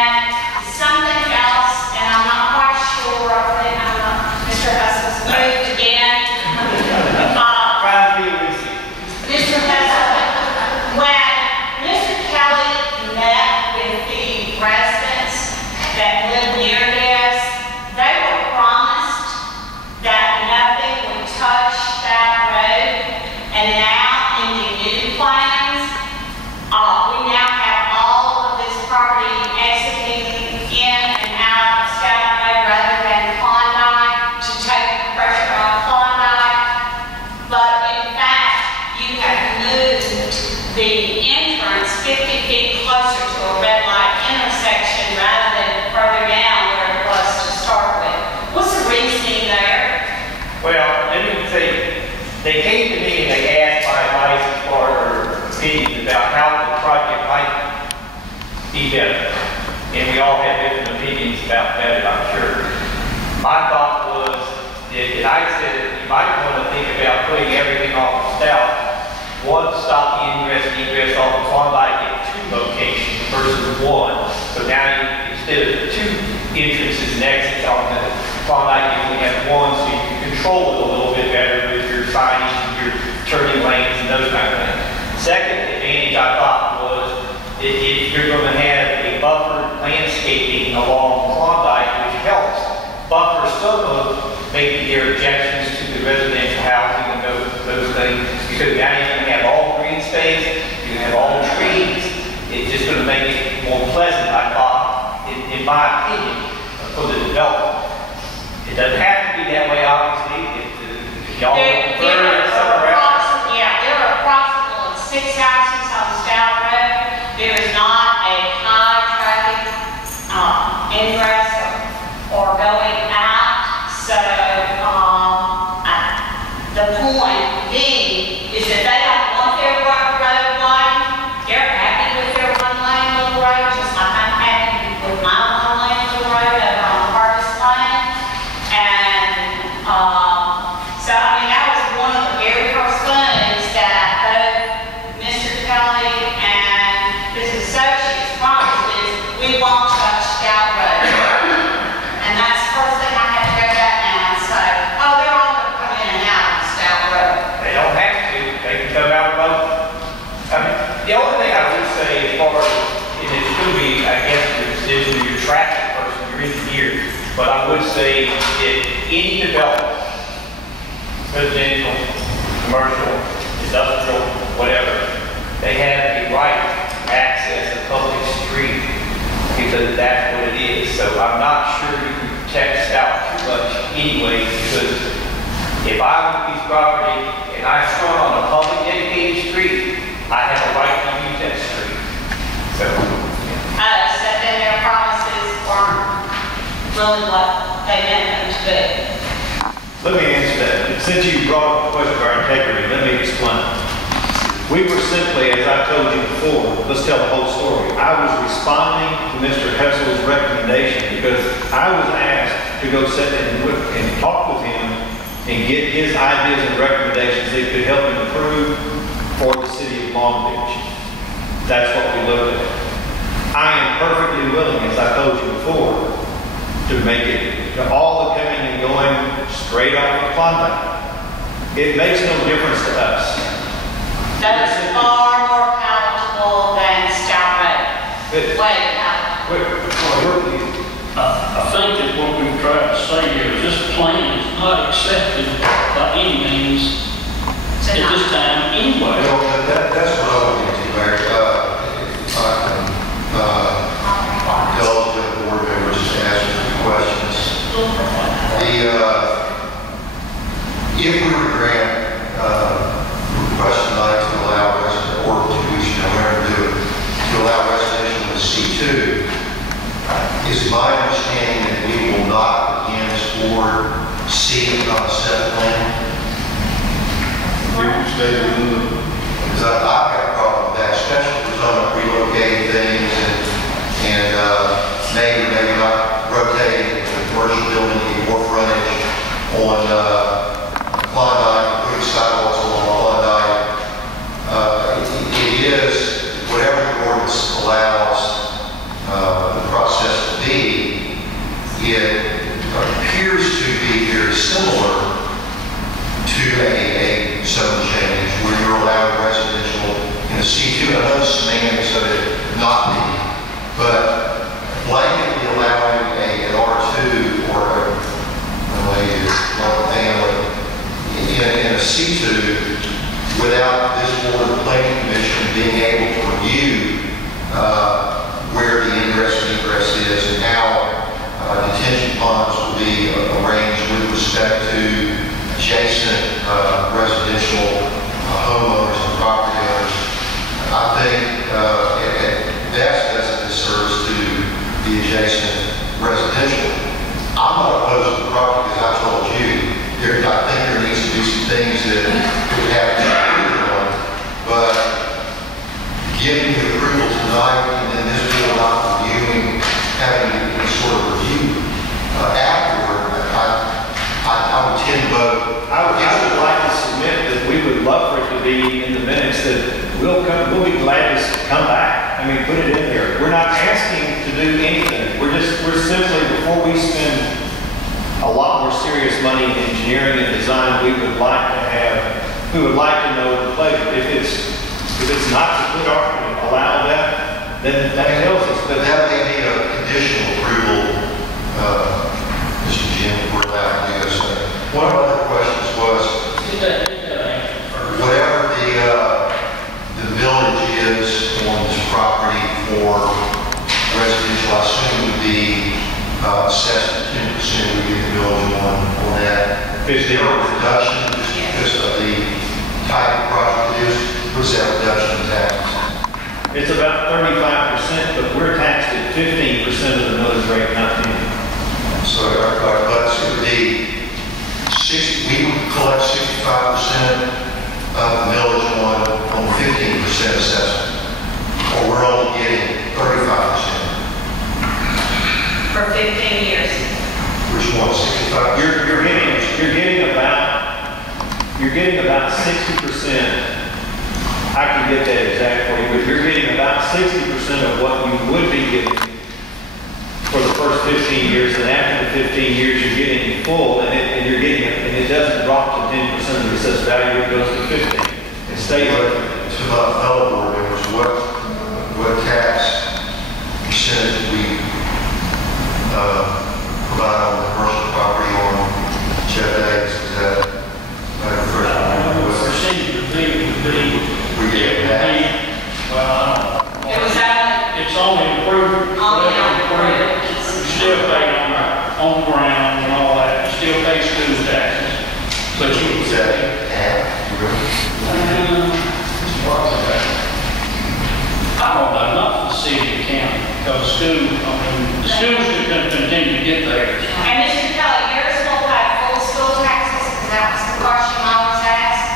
And something else, and I'm not quite sure, I think Mr. Hustle's moved again. Mr. Hustle, when Mr. Kelly met with the residents that live near this, they were promised that nothing would touch that road, and now in the new plans, we now have all of this property exiting in and out of Scout Road rather than Klondike to take the pressure off Klondike. But in fact, you have moved the entrance 50 feet closer to a red light intersection rather than further down where it was to start with. What's the reasoning there? Well, let me say, they came to me and they asked my advice as far as opinions about how the project might be better. And we all have different opinions about that, I'm sure. My thought was that, and I said that you might want to think about putting everything off the south. One, stop the ingress and egress off of Klondike at 2 locations versus 1. So now you, instead of 2 entrances and exits on the Klondike, you only have 1, so you can control it a little bit better with your signage and your turning lanes and those kind of things. Second advantage I thought was that if you're going to have a buffered landscaping along Klondike, which helps buffer some of maybe their objections to the residential housing and those things, because now you're going to have all green space, you're going to have all trees. It's just going to make it more pleasant, I thought, in my opinion, for the development. It doesn't have to be that way, obviously. If y'all prefer somewhere else. Yeah, there are approximately 6 houses on Scout Road. There is not a high traffic ingress or going out. So the point being is that they don't want their road widened. They're happy with their 1-lane little road, just like I'm happy with my 1-lane little road over on Curtis Lane. And so I mean that was one of the very first things that both Mr. Kelly and his associates promised is we won't touch Scout Road. And that's the first thing I had to go back now and say, oh, they're all going to come in and out of Scout Road. They don't have to. They can come out both. I mean, the only thing I would say as far as, and it's going to be, I guess, the decision of your traffic person, your engineer, but I would say that any development, residential, commercial, industrial, whatever, they have the right to access a public street because that's what it is. So I'm not sure you can protect Scout too much anyway, because if I own a piece of property and I front on a public dedicated street, I have a right to use that street. So, Except then their promises weren't really what they meant them to be. Let me answer that. Since you brought up the question of our integrity, let me explain. We were simply, as I told you before, let's tell the whole story. I was responding to Mr. Hessel's recommendation because I was asked to go sit and talk with him and get his ideas and recommendations that could help improve for the city of Long Beach. That's what we looked at. I am perfectly willing, as I told you before, to make it all the coming and going straight off of Klondike. It makes no difference to us. That is far more palatable than Scout Road. Way palatable. I think that what we've tried to say here is this plan is not accepted by any means at this time anyway. Well, that's what I would get to, Mayor. Tell the board members to ask some questions. If we were to grant request tonight to allow residential, or to do it, to allow residential in C2, is my understanding that we will not begin toward C on the set plan? Because I've got a problem with that, especially if we're talking about relocating things and maybe not rotating the commercial building to get more frontage on Klondike, putting sidewalks along Klondike. It is, whatever the ordinance allows, the proximity it appears to be very similar to a zone change where you're allowed residential in a C2. I know the semantics of it not be, but blanketly allowing an R2 or a family in a C2 without this board of planning commission being able to review where the ingress and egress is and how detention ponds will be arranged with respect to adjacent residential homeowners and property owners. I think at best that's a disservice to the adjacent residential. I'm not opposed to the project, as I told you. I think there needs to be some things that we have to agree on, but giving the approval tonight and then this bill not reviewing, having any sort of review afterward, I would tend to vote. I would like to submit that we would love for it to be in the minutes that we'll be glad to come back. I mean, put it in there. We're not asking to do anything. We're simply, before we spend a lot more serious money in engineering and design, we would like to know the pleasure. If it's not to put allow that, then that tells us. But that may be a conditional approval, Mr. Jim, we're allowed to do this. One of the other questions was, whatever the village is on this property for residential, I assume would be assessed at 10% would be the village on that. Is there a reduction just because of the type of project it is? What's that reduction in taxes? It's about 35%, but we're taxed at 15% of the millage rate, not 10. So our butts would be we would collect 65% of the millage on 15% assessment, or we're only getting 35%. For 15 years. Which one? 65? You're getting about 60%. I can get that exact for you, but you're getting about 60% of what you would be getting for the first 15 years, and after the 15 years, you're getting full, and it doesn't drop to 10% of the assessed value. It goes to 15. It stays there. To my fellow board members, what tax percentage we provide on the commercial property on Chet Days? Is that percentage would be we get that? well, It was out. it's only improved. Only improved. You still pay on ground and all that. You still pay school taxes. But you Is that half? I don't know, not for the city or county, because the schools are going to continue to get theirs. And Mr. Kelly, yours will have full school taxes, because that was the question I was asked.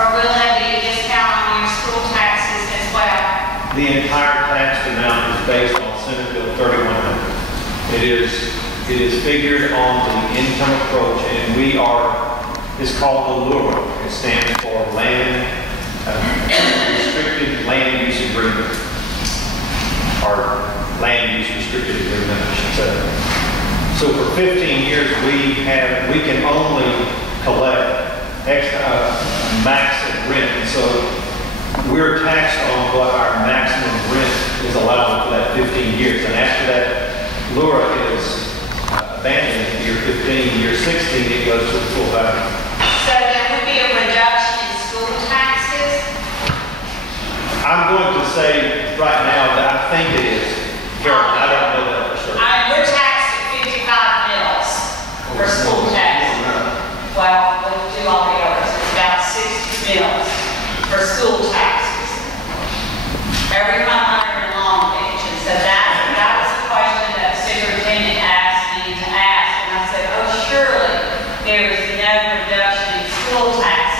Or will there be a discount on your school taxes as well? The entire tax amount is based on Senate Bill 3100. It is figured on the income approach, and it's called the LURA. It stands for Restricted Land Use Agreement, or Land Use Restricted Agreement, I should say. So for 15 years, we can only collect max of rent, and so we're taxed on what our maximum rent is allowed for that 15 years. And after that, LURA is abandoned in year 15, year 16, it goes to the full value. So there would be a reduction in school taxes? I'm going to say right now that I think it is. Carolyn, I don't know that for sure. We're taxed at 55 mils for school taxes. Well, we'll do all the others. It's about 60 mils for school taxes. Every homeowner in Long Beach. And so that was the question that the superintendent asked me to ask. And I said, oh, surely there is no reduction in school taxes.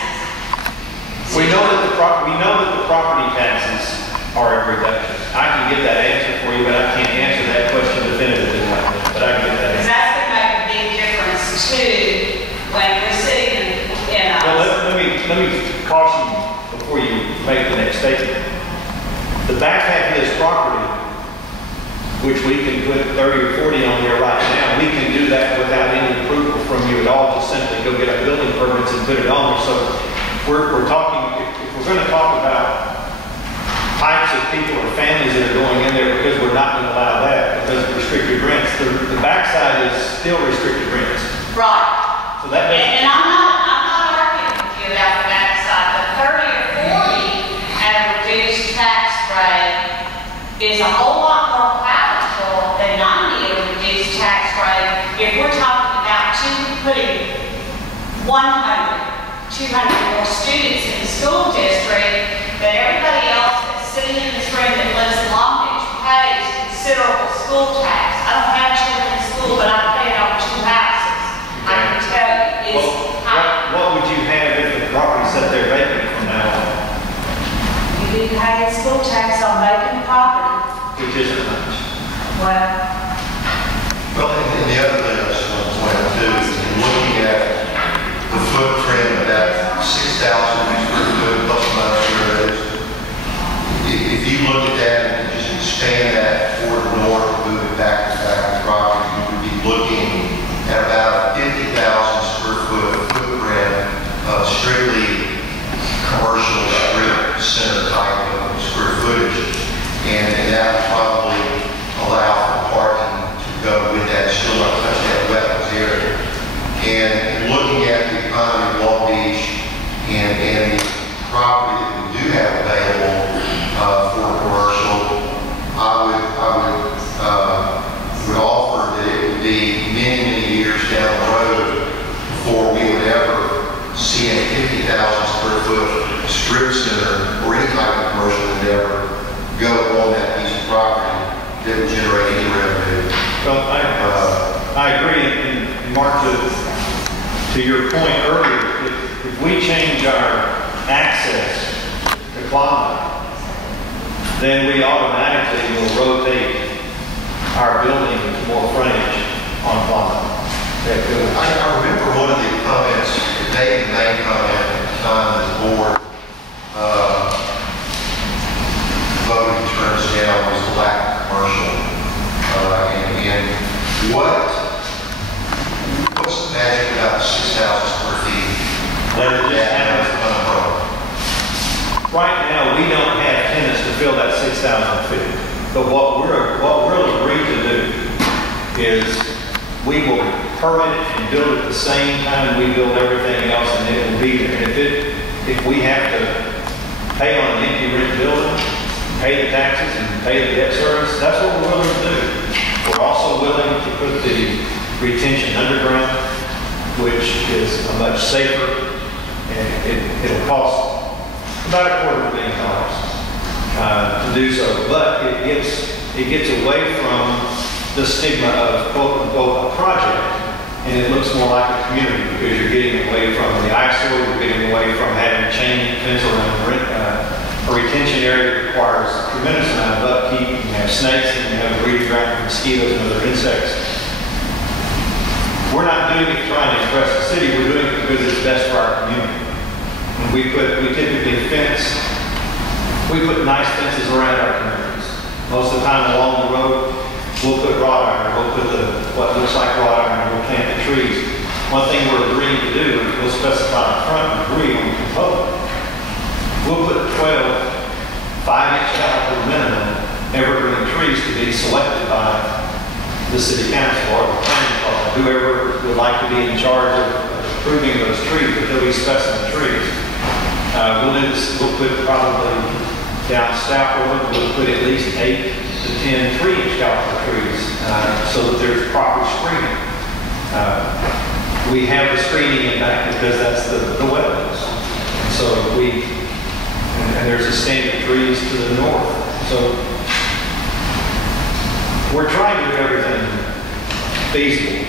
We know that the property taxes are a reduction. I can get that answer for you, but I can't answer that question definitively right now. But I can get that Because answer. that's going to make a big difference too when we're sitting in a... Well, let me caution you before you make the next statement. The back half of this property which we can put 30 or 40 on there right now. We can do that without any approval from you at all, just simply go get our building permits and put it on there. So we're talking, if we're going to talk about types of people or families that are going in there, because we're not going to allow that because of restricted rents, the backside is still restricted rents. Right. So that doesn't. And I'm not arguing with you about the backside, but 30 or 40 at a reduced tax rate is a whole lot more palatable than 90 at a reduced tax rate. If we're talking about putting 100, 200 more students in the school district, that everybody else that's sitting in this room that lives in Long Beach pays considerable school tax. I don't have children in school, but I pay on 2 houses. I can tell you, it's high. What would you have if the property sat there vacant from now on? You do pay school tax on vacant property. Which isn't much. Well, and the other thing I just want to point out too, is looking at the footprint of that 6,000 square foot plus or minus where it is. If you look at that and just expand that toward the north, move it back to the property, you would be looking at about 50,000 square foot footprint of strictly commercial strip center type of square footage. And that would probably allow for parking to go with that, still not touch that wetlands area. And looking at the economy of Long Beach and the property that we do have available for commercial, I would offer that it would be many, many years down the road before we would ever see a 50,000 square foot strip center or any type of commercial endeavor go on that piece of property that would generate any revenue. Well, I agree, and Mark, to your point earlier, if we change our access to Klondike, then we automatically will rotate our building to more frontage on Klondike. I remember one of the comments, Dave made comment at the time that the board voted turns down was the lack of commercial. And what's the magic about the 6,000 square feet? Right now, we don't have tenants to fill that 6,000 feet. But what we'll agree to do is we will permit it and build it the same time we build everything else, and it will be there. And if we have to pay on an empty rent building, pay the taxes and pay the debt service, that's what we're willing to do. We're also willing to put the retention underground, which is a much safer, and it'll cost about $250,000 to do so. But it gets away from the stigma of quote unquote a project, and it looks more like a community because you're getting away from the eyesore, you're getting away from having a chain fence around a retention area that requires a tremendous amount of upkeep. You have snakes and you have a breeding ground for mosquitoes and other insects. We're not doing it trying to impress the city, we're doing it because it's best for our community. And we typically put nice fences around our communities. Most of the time along the road, we'll put wrought iron, we'll put what looks like wrought iron, we'll plant the trees. One thing we're agreeing to do, we'll specify up front and agree on the component. We'll put 12 5-inch caliber minimum evergreen trees to be selected by the city council or the planning department, whoever would like to be in charge of approving those trees, but they'll be specimen trees. We'll do this, we'll put probably down Southwood, we'll put at least 8 to 10 3-inch caliber trees so that there's proper screening. We have the screening in back because that's the wetlands. So and there's a stand of trees to the north. So we're trying to do everything feasible.